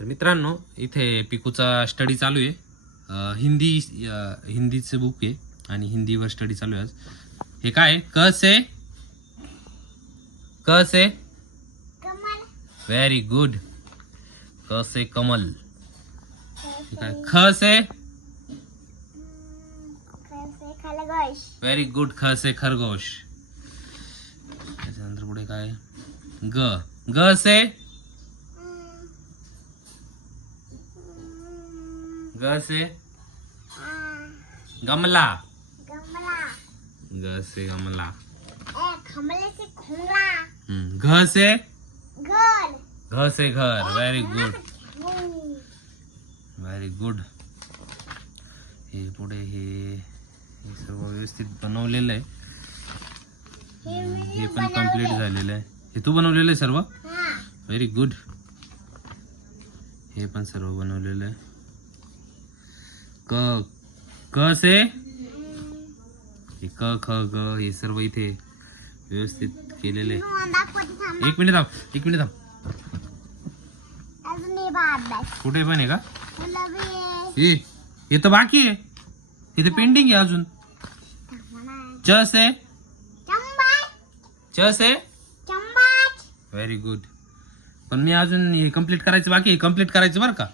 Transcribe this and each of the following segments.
तर मित्रांनो इथे पिकूचा स्टडी चालू आहे. हिंदी हिंदीचं बुक आहे आणि हिंदीवर स्टडी चालू आहे आज. हे काय आहे? क से? क से? कमल. व्हेरी गुड क से कमल. काय? ख से? कैसे? व्हेरी गुड ख से खरगोश. त्याच्यानंतर पुढे काय ग. ग से? ग से गमला. ग से गमला. घ से घर. घ से घर. Very good. व्हेरी गुड हे पुढे हे हे सर्व व्यवस्थित बनवलेलं आहे. हे पण कंप्लीट झालेलं आहे. हे तू बनवलेलं आहे सर्व? व्हेरी गुड हे पण सर्व बनवलेलं आहे. क क से? क ख ग हे सर्व इथे व्यवस्थित केलेले आहे एक मिनिट थांब एक मिनिट थांब. कुठे पण आहे का? आहे. हे तर बाकी आहे. इथे पेंडिंग आहे अजून. म्हणा. च से? चंबा च से? चंबाच. व्हेरी गुड पण मी अजून हे कंप्लीट करायचं बाकी आहे. कंप्लीट करायचं बरं का.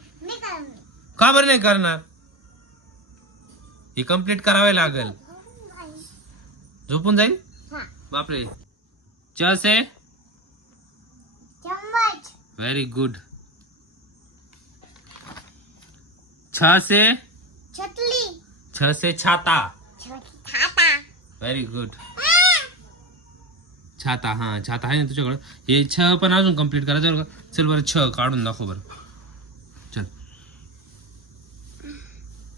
का बरं नाही करणार? हे कंप्लीट करावे लागेल. झोपून जाईल? हा. बापरे. च से. चम्मच. व्हेरी गुड छ से. छतली. छ से छाता. व्हेरी गुड छाता हा छाता आहे ना तुझ्याकडं? हे छ पण अजून कंप्लीट करायचं बरं चल बरं छ काढून दाखव बरं चल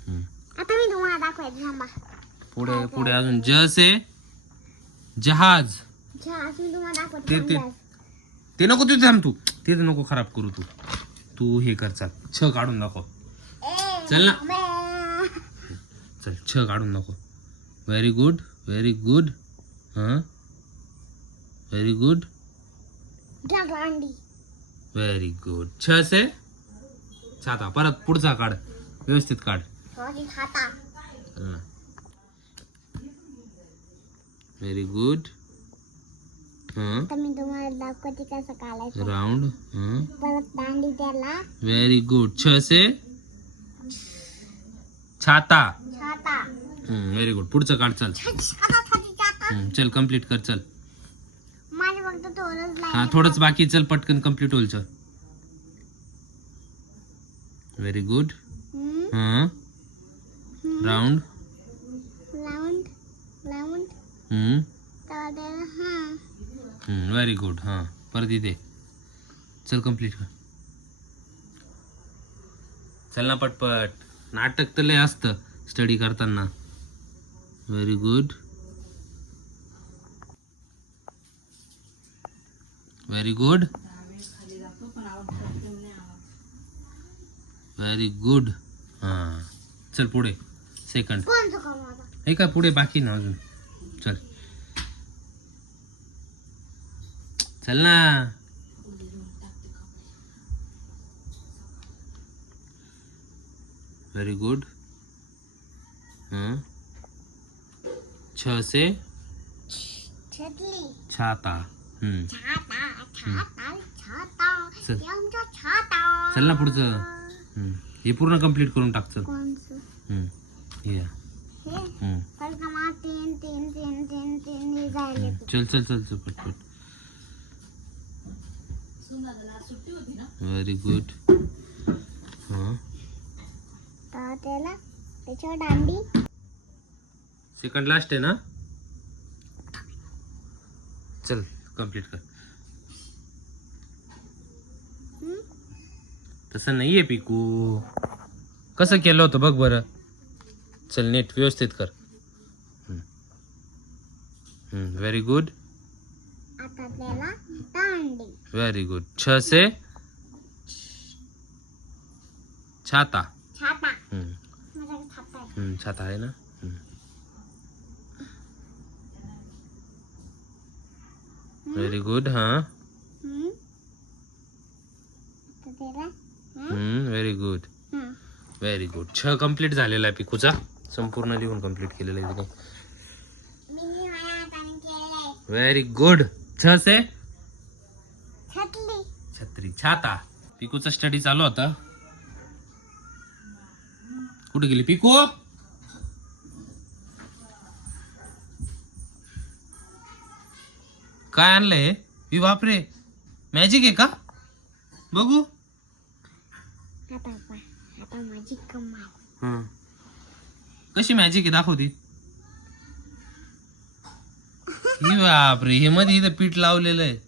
हम्म. आता मी तुम्हाला दाखवायचं थांबा. पुढे पुढे अजून. ज से जहाज. अच्छा आज मी तुम्हाला दाखवते. ते- ते- थांबा. ते नको तिथे थांब तू. ते तर नको खराब करू तू. तू हे कर चल. छ काढून दाखव. ए, चल ना. चल छ काढून दाखव. व्हेरी गुड व्हेरी गुड हां? व्हेरी गुड अंडी. व्हेरी गुड छ से छाता. परत पुढचा काढ. व्यवस्थित काढ. खाता व्हेरी गुड हां दाखवते कसं काढायचं. राऊंड हां व्हेरी गुड छ से? छाता. व्हेरी गुड पुढचं काढ चल. हम्म, चल कंप्लीट कर चल. हा. थोडंच बाकी चल पटकन कंप्लीट होईल चल. व्हेरी गुड हां राऊंड लावून लावून हम्म. हा. व्हेरी गुड हां. परत इथे. चल कंप्लीट कर. चल ना पटपट. नाटक तर लय असतं स्टडी करताना. Very good very good very good हां. चल पुढे. सेकंड. हे का पुढे बाकी ना अजून चल। चल ना। व्हेरी गुड छ से छाता। चल. ना पुढचं. हे पूर्ण कंप्लीट करून टाक चल कोणचं हम्म. हे हे हम्म. फक्त मला तीन तीन तीन तीन तीन हे झाले चल चल चल चल पटपट व्हेरी गुड हां. तर त्याला त्याच्यावर दांडी. सेकंड लास्ट आहे ना? चल कंप्लीट कर? तसं नाहीये पिकू. कसं केलं होतं बघ बरं. चल नीट व्यवस्थित कर. व्हेरी गुड आता दांडी व्हेरी गुड छ से छाता छाता हम्म, माझ्याकडे छाता आहे हम्म, छाता आहे ना व्हेरी गुड हां हम्म? त्याला व्हेरी गुड हम्म. व्हेरी गुड छ कंप्लीट झालेला आहे पिकूचा. संपूर्ण लिहून कंप्लीट केलेला आहे तिने व्हेरी गुड छ से छत्री. छाता. पिकूचा स्टडी चालू होता कुठे गेली? पिकू? काय आणलंय? मी बापरे. मॅजिक आहे का? बघू. हं. कशी मॅजिक आहे? दाखवती ही बापरे हे मध्ये इथं पीठ लावलेलं आहे.